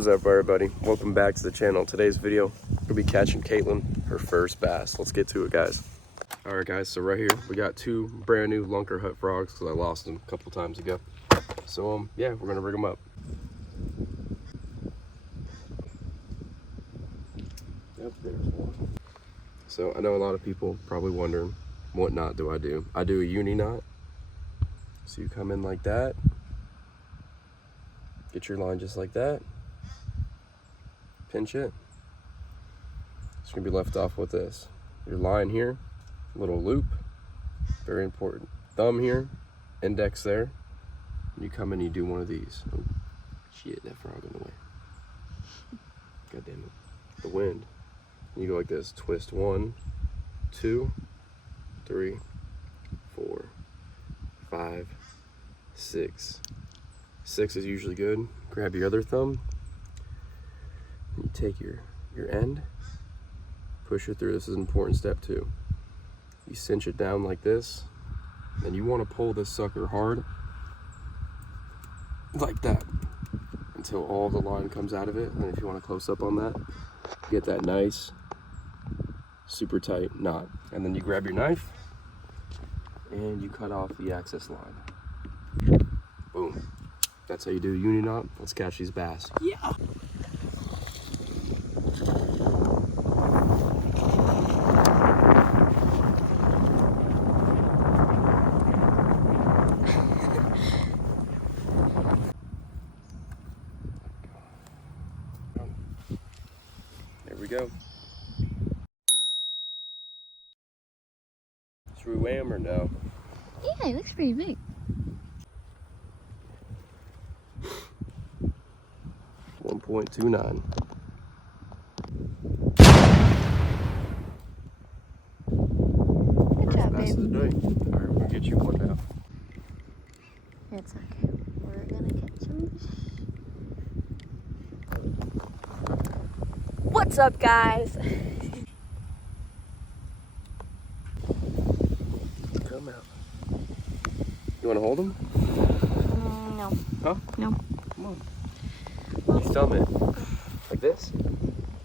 What is up, everybody? Welcome back to the channel. Today's video, we'll be catching Caitlin her first bass. Let's get to it, guys. All right, guys, so right here we got two brand new Lunker hut frogs because I lost them a couple times ago. So yeah, we're gonna rig them up. Yep, there's one. So I know a lot of people probably wondering, what knot do I do? I do a uni knot. So you come in like that, get your line just like that, pinch it. It's gonna be left off with this. Your line here, little loop, very important. Thumb here, index there. And you come in and you do one of these. Oh, shit, that frog in the way. God damn it. The wind. And you go like this, twist 1, 2, 3, 4, 5, 6. 6 is usually good. Grab your other thumb. And you take your end, push it through. This is an important step too. You cinch it down like this, and you want to pull this sucker hard, like that, until all the line comes out of it. And if you want to close up on that, get that nice, super tight knot. And then you grab your knife, and you cut off the access line. Boom. That's how you do a uni knot. Let's catch these bass. Yeah. There we go. Should we weigh him or no? Yeah, he looks pretty big. 1.29. Good job, Bass of the day. All right, we're gonna get you one now. It's okay. We're gonna get some. What's up, guys? Come out. You wanna hold him? No. Huh? No. Come on. You thumb it like this.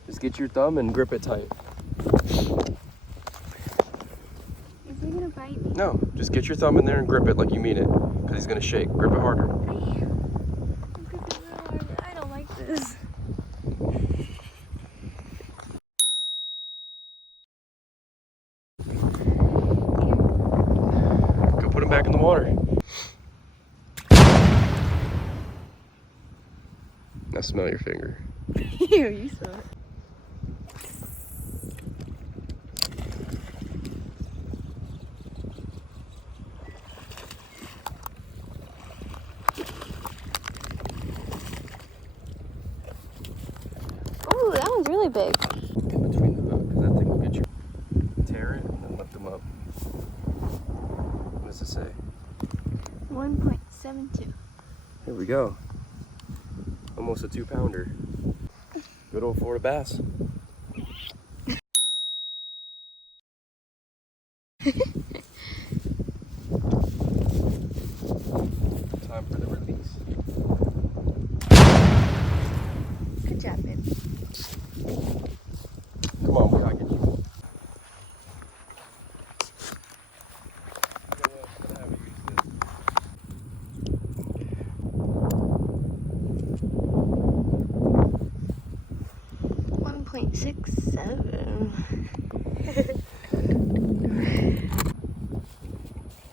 Just get your thumb and grip it tight. Is he gonna bite me? No, just get your thumb in there and grip it like you mean it, because he's gonna shake. Grip it harder. I'm gripping real hard. I don't like this. Go put him back in the water. Now smell your finger. Ew, you saw it. Oh, that one's really big. In between the hook, because that thing will get you. Tear it and then lift them up. What does it say? 1.72. Here we go. Almost a 2-pounder. Good old Florida bass. Time for the release. Good job, babe. Come on, we gotta get you.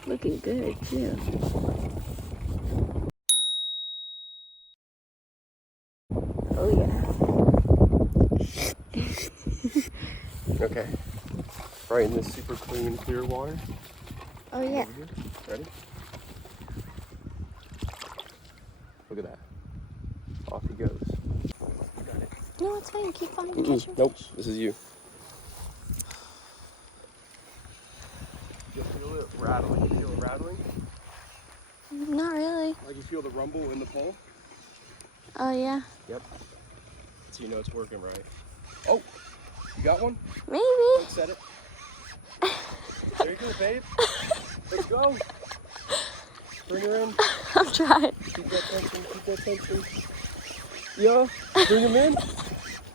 Looking good too. Oh yeah. Okay. Right in this super clean, clear water. Oh yeah. Ready? Look at that. Off he goes. You got it. No, it's fine. Keep on catching. Nope, this is you. You feel it rattling? You feel it rattling? Not really. Like you feel the rumble in the pole? Oh yeah. Yep. So you know it's working right. Oh, you got one? Maybe. Set it. There you go, babe. Let's go. Bring her in. I'm trying. Keep that tension, keep that tension. Yeah, bring him in.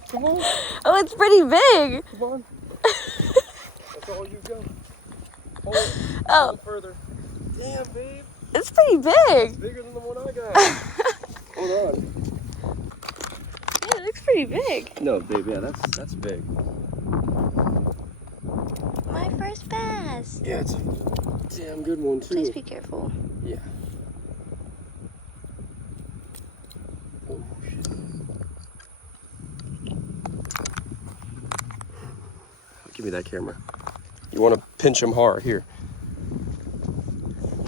Come on, Oh, it's pretty big. come on. That's all you go. Hold it. A Oh, little further. Damn, babe. it's pretty It's big. bigger than the one I got. Hold on. Yeah, it looks pretty big. No, babe, yeah, that's big. My first bass. Yeah, it's a damn good one, too. Please be careful. Yeah. Oh, shit. Give me that camera. You want to pinch him hard. Here.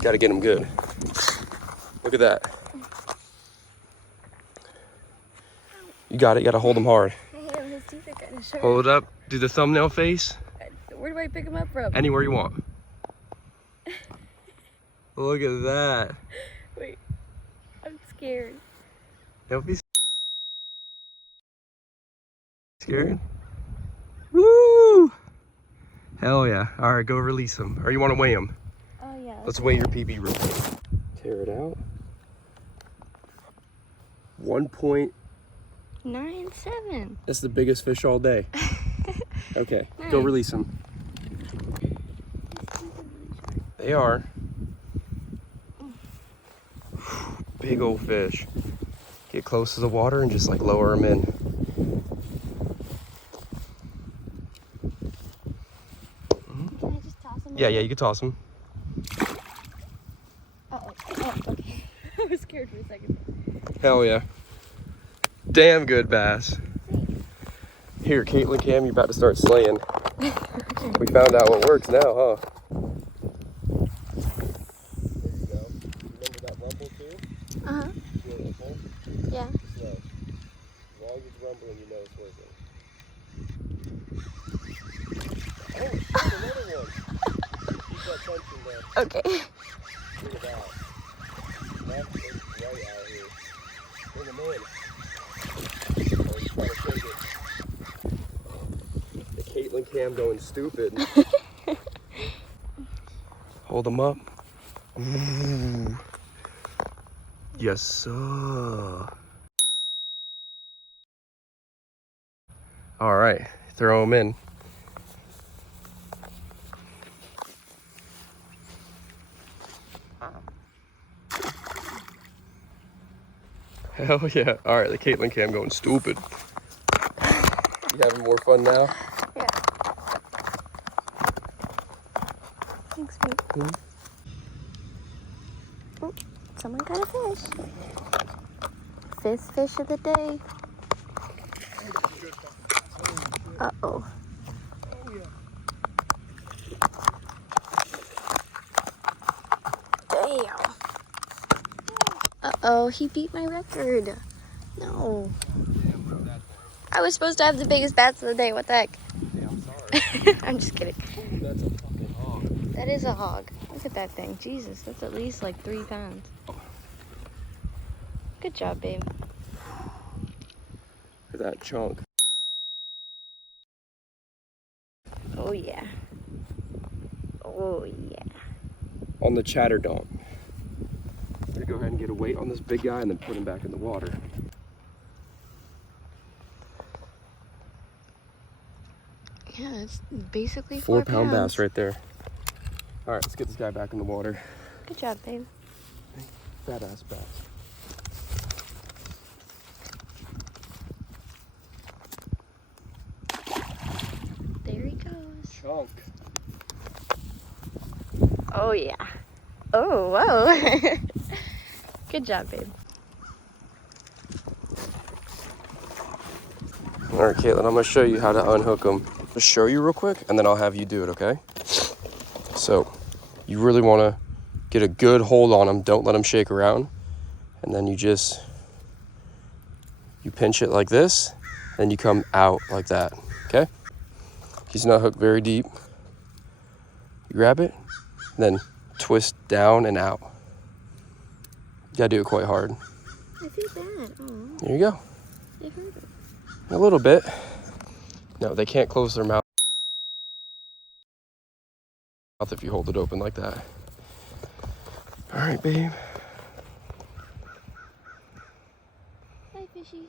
Got to get him good. Look at that. You got it. You got to hold him hard. I hate him. His teeth are kind of sharp. Hold it up. Do the thumbnail face. Where do I pick him up from? Anywhere you want. Look at that. Wait, I'm scared. Don't be scared. Woo! Hell yeah. All right, go release him. Or you want to weigh him? Oh yeah. Let's weigh your PB real quick. Tear it out. 1.97. That's the biggest fish all day. Okay, go Nice. release him. They are. Big old fish. Get close to the water and just like lower them in. Can I just toss him? Yeah, you can toss them. Oh, okay. I was scared for a second. Hell yeah. Damn good bass. Here, Caitlin Cam, you're about to start slaying. We found out what works now, huh? There you go. Remember that rumble too? Uh-huh. Beautiful. Yeah. Slow. As long as it's rumbling, you know it's working. Oh, shit, another one. Keep that tension there. Okay. Look at that. That is right out here. Bring him in. Oh, he's trying to shake it. The Caitlin Cam going stupid. Hold him up. Ooh. Yes, sir. All right, throw him in. Hell yeah. All right, the Caitlin Cam going stupid. You having more fun now? Yeah. Thanks, babe. Oh, someone got a fish. Fifth fish of the day. Uh-oh. Damn. Uh-oh, he beat my record. No. I was supposed to have the biggest bass of the day. What the heck? Yeah, I'm sorry. I'm just kidding. Ooh, that's a fucking hog. That is a hog. Look at that thing. Jesus, that's at least like 3 pounds. Good job, babe. Look at that chunk. Oh, yeah. Oh, yeah. On the chatter dog. I'm gonna go ahead and get a weight on this big guy and then put him back in the water. Yeah, it's basically 4 4 pound pounds. bass right there. All right, let's get this guy back in the water. Good job, babe. Fat ass bass. There he goes. Chunk. Oh, yeah. Oh, whoa. Good job, babe. All right, Caitlin, I'm gonna show you how to unhook them. Just show you real quick, and then I'll have you do it, okay? So, you really wanna get a good hold on them. Don't let them shake around. And then you pinch it like this, and you come out like that, okay? He's not hooked very deep. You grab it, then twist down and out. You gotta do it quite hard. I feel bad. Oh, There you go. it hurt him. A little bit. No, they can't close their mouth if you hold it open like that. All right, babe. Hi, fishy.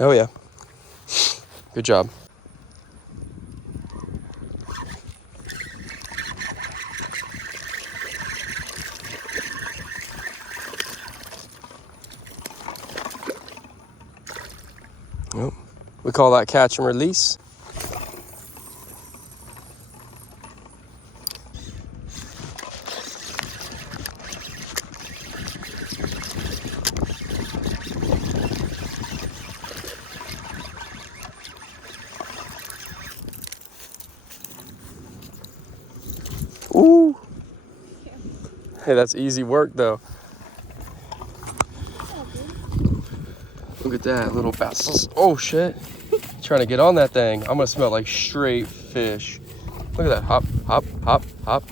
Hell yeah. Good job. Yep. We call that catch and release. Ooh. Hey, that's easy work though. Look at that little bass. Oh shit. Trying to get on that thing. I'm gonna smell like straight fish. Look at that. Hop, hop, hop, hop.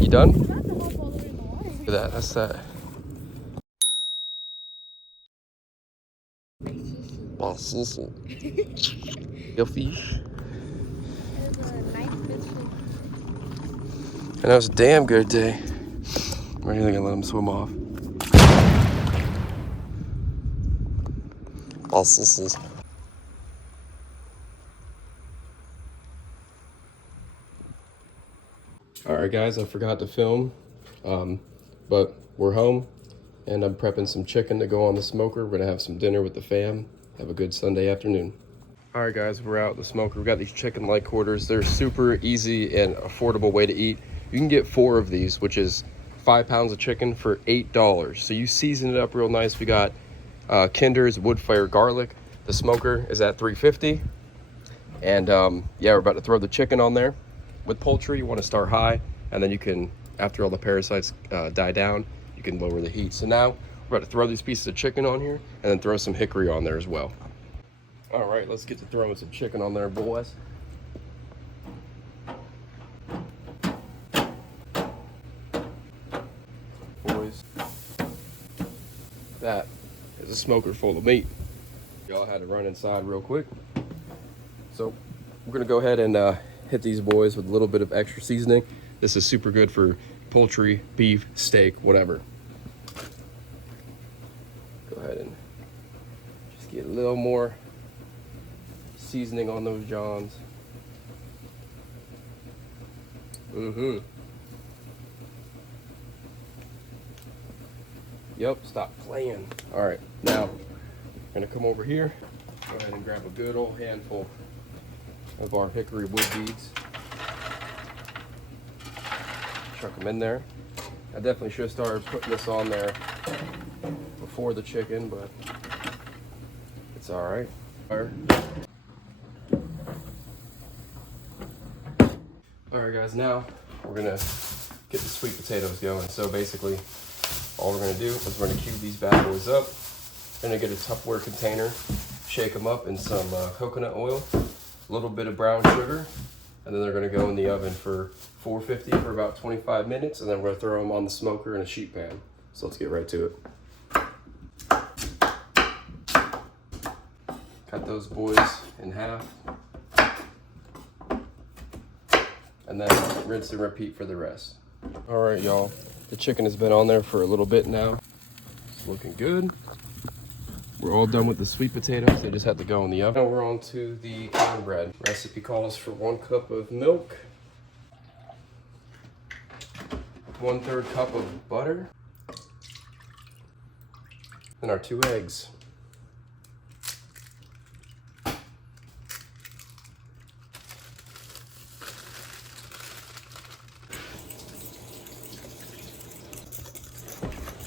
You done? Look at that. That's that. Your fish. And that was a damn good day. I'm really gonna let him swim off. Alright guys, I forgot to film, but we're home and I'm prepping some chicken to go on the smoker. We're gonna have some dinner with the fam. Have a good Sunday afternoon. Alright guys, we're out at the smoker. We've got these chicken leg quarters. They're super easy and affordable way to eat. You can get 4 of these, which is 5 pounds of chicken for $8. So you season it up real nice. We got Kinder's wood fire garlic. The smoker is at $3.50. And yeah, we're about to throw the chicken on there. With poultry, you want to start high, and then you can, after all the parasites die down, you can lower the heat. So now we're about to throw these pieces of chicken on here, and then throw some hickory on there as well. All right, let's get to throwing some chicken on there, boys. Boys, that is a smoker full of meat. Y'all had to run inside real quick. So we're gonna go ahead and hit these boys with a little bit of extra seasoning. This is super good for poultry, beef, steak, whatever. Go ahead and just get a little more seasoning on those johns. Yep, stop playing. All right, now I'm gonna come over here. Go ahead and grab a good old handful of our hickory wood beads. Chuck them in there. I definitely should have started putting this on there before the chicken, but it's all right. All right, guys, now we're gonna get the sweet potatoes going. So basically, all we're gonna do is we're gonna cube these bad boys up. We're gonna get a Tupperware container, shake them up in some coconut oil, a little bit of brown sugar, and then they're gonna go in the oven for 450 for about 25 minutes, and then we're gonna throw them on the smoker in a sheet pan. So let's get right to it. Cut those boys in half, and then rinse and repeat for the rest. All right, y'all, the chicken has been on there for a little bit now. It's looking good. We're all done with the sweet potatoes. They just have to go in the oven. Now we're on to the cornbread. Recipe calls for 1 cup of milk, 1/3 cup of butter, and our 2 eggs.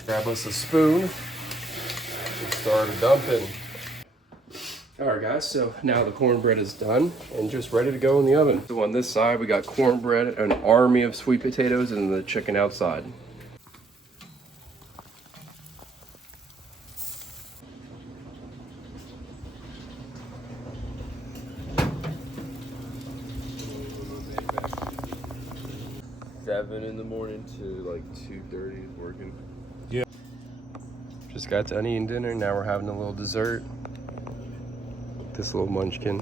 Grab us a spoon. Started dumping. All right, guys, so now the cornbread is done and just ready to go in the oven. So on this side, we got cornbread, an army of sweet potatoes, and the chicken outside. Seven in the morning to like 2:30 working. Yeah. Just got done eating dinner. Now we're having a little dessert. This little munchkin.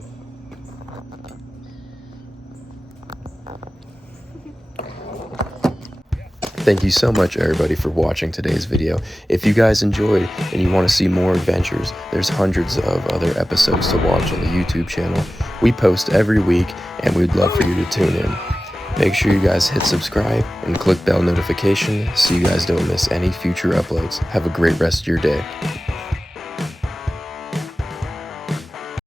Thank you so much, everybody, for watching today's video. If you guys enjoyed and you want to see more adventures, there's hundreds of other episodes to watch on the YouTube channel. We post every week, and we'd love for you to tune in. Make sure you guys hit subscribe and click bell notification so you guys don't miss any future uploads. Have a great rest of your day.